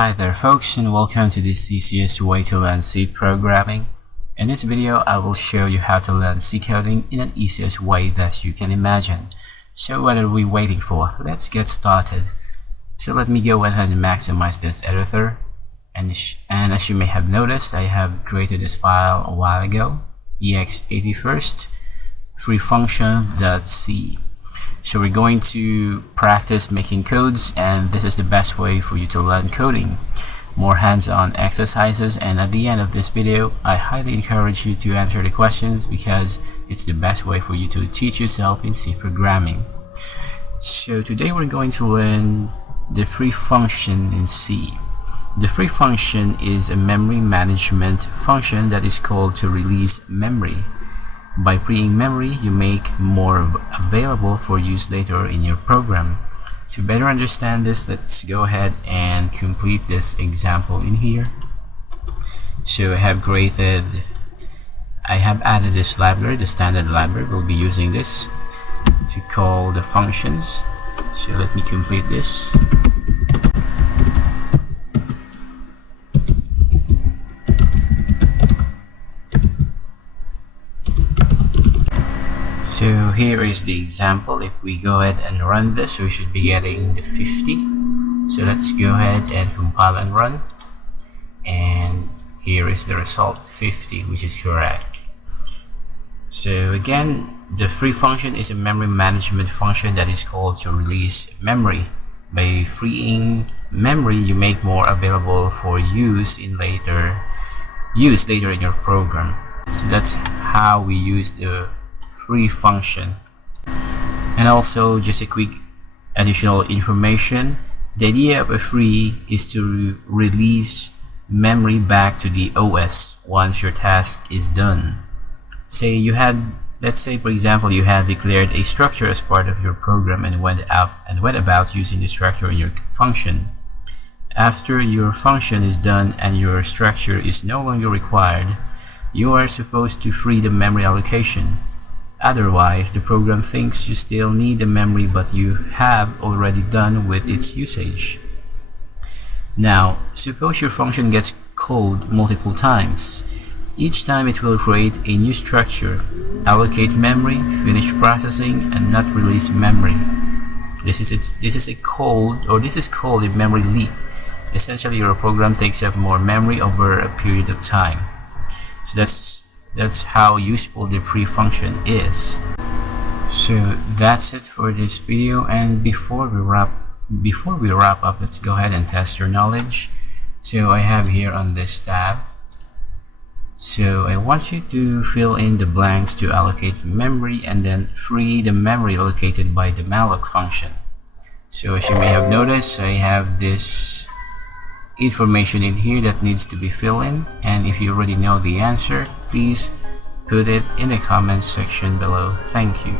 Hi there folks, and welcome to this easiest way to learn C programming. In this video I will show you how to learn C coding in an easiest way that you can imagine. So what are we waiting for? Let's get started. So let me go ahead and maximize this editor, and as you may have noticed, I have created this file a while ago, ex81st freefunction.c. So we're going to practice making codes, and this is the best way for you to learn coding. More hands-on exercises, and at the end of this video I highly encourage you to answer the questions because it's the best way for you to teach yourself in C programming. So today we're going to learn the free function in C. The free function is a memory management function that is called to release memory. By freeing memory, you make more available for use later in your program. To better understand this, let's go ahead and complete this example in here. So I have added this library, the standard library. We'll be using this to call the functions. So let me complete this. So here is the example. If we go ahead and run this, we should be getting the 50. So let's go ahead and compile and run. And here is the result, 50, which is correct. So again, the free function is a memory management function that is called to release memory. By freeing memory, you make more available for use later in your program. So that's how we use the free function. And also, just a quick additional information, the idea of a free is to release memory back to the OS once your task is done. Let's say for example you had declared a structure as part of your program and went about using the structure in your function. After your function is done and your structure is no longer required, you are supposed to free the memory allocation. Otherwise, the program thinks you still need the memory, but you have already done with its usage. Now, suppose your function gets called multiple times. Each time it will create a new structure, allocate memory, finish processing, and not release memory. This is called a memory leak. Essentially, your program takes up more memory over a period of time. So that's how useful the free function is. So that's it for this video, and before we wrap up, let's go ahead and test your knowledge. So I have here on this tab, so I want you to fill in the blanks to allocate memory and then free the memory allocated by the malloc function. So as you may have noticed, I have this information in here that needs to be filled in, and if you already know the answer, please put it in the comments section below. Thank you.